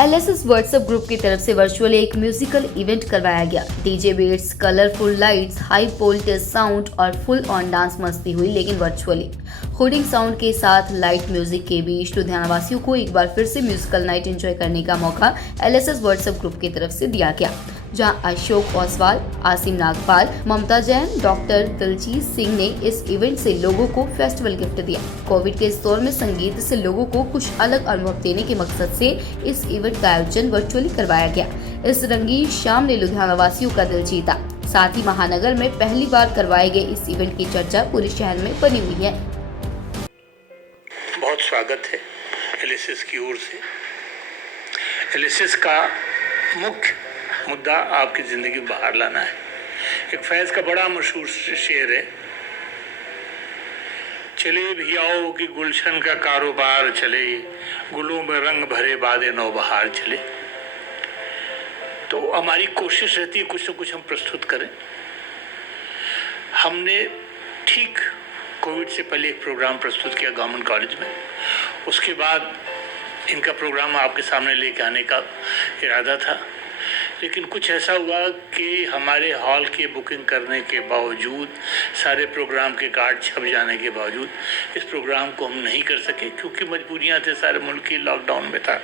LSS WhatsApp group की तरफ से वर्चुअली एक म्यूजिकल इवेंट करवाया गया। DJ beats, colourful lights, high voltage sound और फुल ऑन डांस मस्ती हुई, लेकिन वर्चुअली। हुडिंग साउंड के साथ लाइट म्यूजिक के बीच लुधियानावासियों को एक बार फिर से म्यूजिकल नाइट एंजॉय करने का मौका एलएसएस व्हाट्सएप ग्रुप की तरफ से दिया गया, जहां अशोक ओसवाल, आसिम नागपाल, ममता जैन, डॉक्टर दिलजीत सिंह ने इस इवेंट से लोगों को फेस्टिवल गिफ्ट दिया। कोविड के इस दौर में संगीत से लोगों को कुछ अलग अनुभव देने के मकसद से इस इवेंट का आयोजन वर्चुअली करवाया गया। इस रंगीन शाम ने लुधियाना वासियों का दिल जीता। साथ ही महानगर में पहली बार करवाए गए इस इवेंट की चर्चा पूरे शहर में बनी हुई है। बहुत स्वागत है एलएसएस की ओर से। एलएसएस का मुख्य मुद्दा आपकी ज़िंदगी में बाहर लाना है। एक फैज़ का बड़ा मशहूर शेर है, चले भियाओ कि गुलशन का कारोबार चले, गुलों में रंग भरे बादे नौबहार चले। तो हमारी कोशिश रहती है कुछ न कुछ हम प्रस्तुत करें। हमने ठीक कोविड से पहले एक प्रोग्राम प्रस्तुत किया गवर्नमेंट कॉलेज में। उसके बाद इनका प्रोग्राम आपके सामने लेके आने का इरादा था, लेकिन कुछ ऐसा हुआ कि हमारे हॉल की बुकिंग करने के बावजूद, सारे प्रोग्राम के कार्ड छप जाने के बावजूद इस प्रोग्राम को हम नहीं कर सके, क्योंकि मजबूरियां थे, सारे मुल्क की लॉकडाउन में था।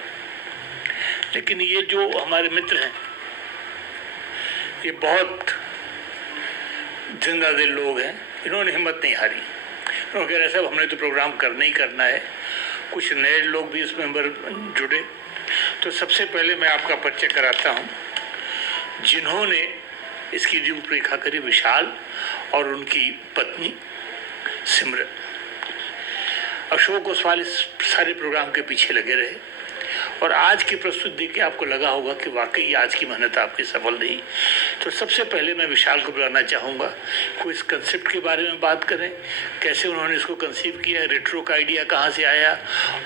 लेकिन ये जो हमारे मित्र हैं, ये बहुत जिंदा दिल लोग हैं। इन्होंने हिम्मत नहीं हारी। उन्होंने कहा साहब हमने तो प्रोग्राम करना ही करना है। कुछ नए लोग भी इसमें जुड़े। तो सबसे पहले मैं आपका परिचय कराता हूँ जिन्होंने इसकी रूपरेखा करी, विशाल और उनकी पत्नी सिमरन। अशोक ओसवाल इस सारे प्रोग्राम के पीछे लगे रहे और आज की प्रस्तुति देख के आपको लगा होगा कि वाकई आज की मेहनत आपकी सफल रही। तो सबसे पहले मैं विशाल को बुलाना चाहूँगा कि इस कंसेप्ट के बारे में बात करें, कैसे उन्होंने इसको कंसीव किया, रेट्रो का आइडिया कहाँ से आया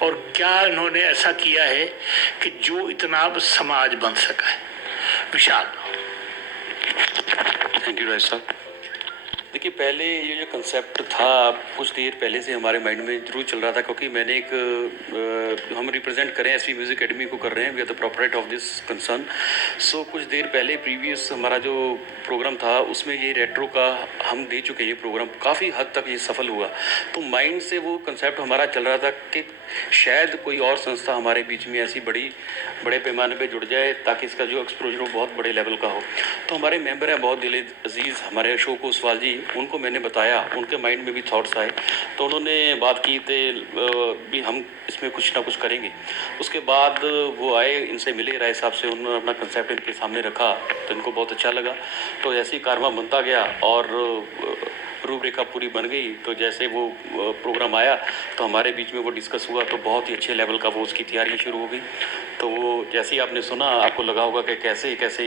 और क्या इन्होंने ऐसा किया है कि जो इतना समाज बन सका है। विशाल। थैंक यू राज साहब। देखिए, पहले ये जो कंसेप्ट था कुछ देर पहले से हमारे माइंड में जरूर चल रहा था, क्योंकि मैंने हम रिप्रेजेंट करें एसवी म्यूज़िक एकेडमी को कर रहे हैं, we are the proprietor of this concern. So कुछ देर पहले प्रीवियस हमारा जो प्रोग्राम था उसमें ये रेट्रो का हम दे चुके। ये प्रोग्राम काफ़ी हद तक ये सफल हुआ। तो माइंड से वो कंसेप्ट हमारा चल रहा था कि शायद कोई और संस्था हमारे बीच में ऐसी बड़े पैमाने पे जुड़ जाए ताकि इसका जो एक्सपोजर हो बहुत बड़े लेवल का हो। तो हमारे मेंबर हैं बहुत दिल अजीज़ हमारे अशोक ओसवाल जी, उनको मैंने बताया, उनके माइंड में भी थॉट्स आए, तो उन्होंने बात की थे भी हम इसमें कुछ ना कुछ करेंगे। उसके बाद वो आए, इनसे मिले, राय साहब से, उन्होंने अपना कंसेप्ट इनके सामने रखा तो इनको बहुत अच्छा लगा। तो ऐसे ही कारवा बनता गया और रूपरेखा पूरी बन गई। तो जैसे वो प्रोग्राम आया तो हमारे बीच में वो डिस्कस हुआ, तो बहुत ही अच्छे लेवल का वो उसकी तैयारी शुरू हो गई। तो वो जैसे ही आपने सुना आपको लगा होगा कि कैसे कैसे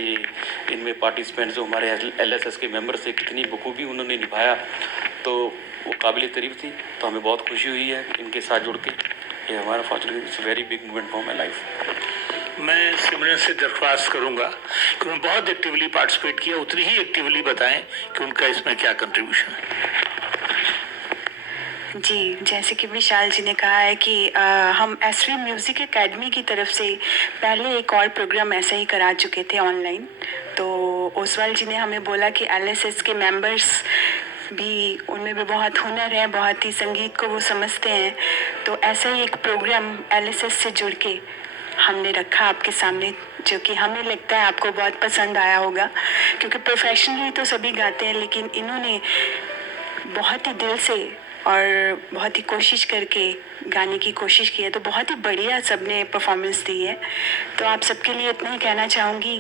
इनमें पार्टिसिपेंट जो हमारे एलएसएस के मेंबर से कितनी बखूबी उन्होंने निभाया, तो वो काबिल तारीफ थी। तो हमें बहुत खुशी हुई है इनके साथ जुड़ के। ये हमारा fortunately it's very big movement for my life. मैं सिमरन से दरख्वास्त करूंगा कि उन्होंने बहुत एक्टिवली पार्टिसिपेट किया, उतनी ही एक्टिवली बताएं कि उनका इसमें क्या कंट्रीब्यूशन है। जी, जैसे कि विशाल जी ने कहा है कि हम एसवी म्यूज़िक एकेडमी की तरफ से पहले एक और प्रोग्राम ऐसा ही करा चुके थे ऑनलाइन। तो ओसवाल जी ने हमें बोला कि एलएसएस के मेंबर्स भी, उनमें भी बहुत हुनर है, बहुत ही संगीत को वो समझते हैं। तो ऐसा ही एक प्रोग्राम एलएसएस से जुड़ के हमने रखा आपके सामने, जो कि हमें लगता है आपको बहुत पसंद आया होगा, क्योंकि प्रोफेशनली तो सभी गाते हैं, लेकिन इन्होंने बहुत ही दिल से और बहुत ही कोशिश करके गाने की कोशिश की है। तो बहुत ही बढ़िया सबने परफॉर्मेंस दी है। तो आप सबके लिए इतना ही कहना चाहूँगी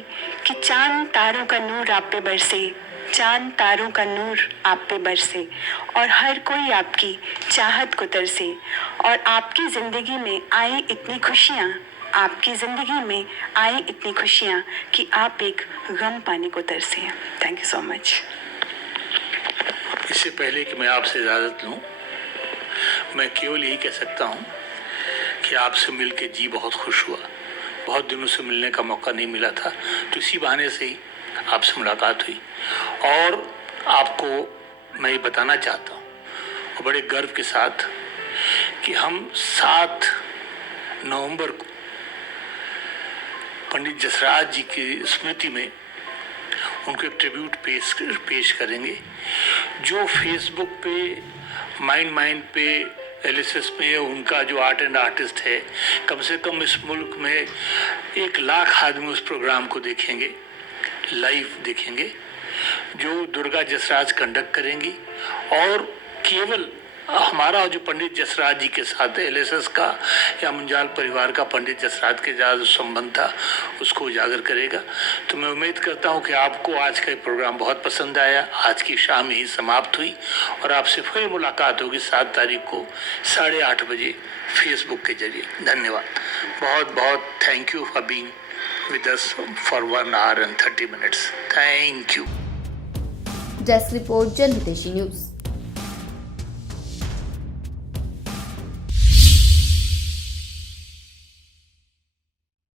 कि चांद तारों का नूर आप पे बरसे, चांद तारों का नूर आप पे बरसे और हर कोई आपकी चाहत को तरसे, और आपकी ज़िंदगी में आई इतनी खुशियाँ, आपकी ज़िंदगी में आई इतनी खुशियाँ कि आप एक गम पाने को तरसे। Thank you so much. इससे पहले कि मैं आपसे इजाज़त लूँ, मैं केवल यही कह सकता हूँ कि आपसे मिल के जी बहुत खुश हुआ। बहुत दिनों से मिलने का मौका नहीं मिला था, तो इसी बहाने से ही आपसे मुलाकात हुई। और आपको मैं ये बताना चाहता हूँ और बड़े गर्व के साथ कि हम 7 नवंबर को पंडित जसराज जी की स्मृति में उनको एक ट्रिब्यूट पेश करेंगे। जो फेसबुक पे माइंड पे एलिसिस में उनका जो आर्ट एंड आर्टिस्ट है, कम से कम इस मुल्क में 1 लाख आदमी उस प्रोग्राम को देखेंगे, लाइव देखेंगे, जो दुर्गा जसराज कंडक्ट करेंगी। और केवल हमारा जो पंडित जसराज जी के साथ एलएसएस का या मुंजाल परिवार का पंडित जसराज के साथ जो संबंध था उसको उजागर करेगा। तो मैं उम्मीद करता हूं कि आपको आज का ये प्रोग्राम बहुत पसंद आया। आज की शाम ही समाप्त हुई और आपसे फिर मुलाकात होगी 7 तारीख को 8:30 बजे फेसबुक के जरिए। धन्यवाद, बहुत बहुत thank you for being with us for 1 hour and 30 minutes. Thank you. Desk report, जनहितैषी न्यूज।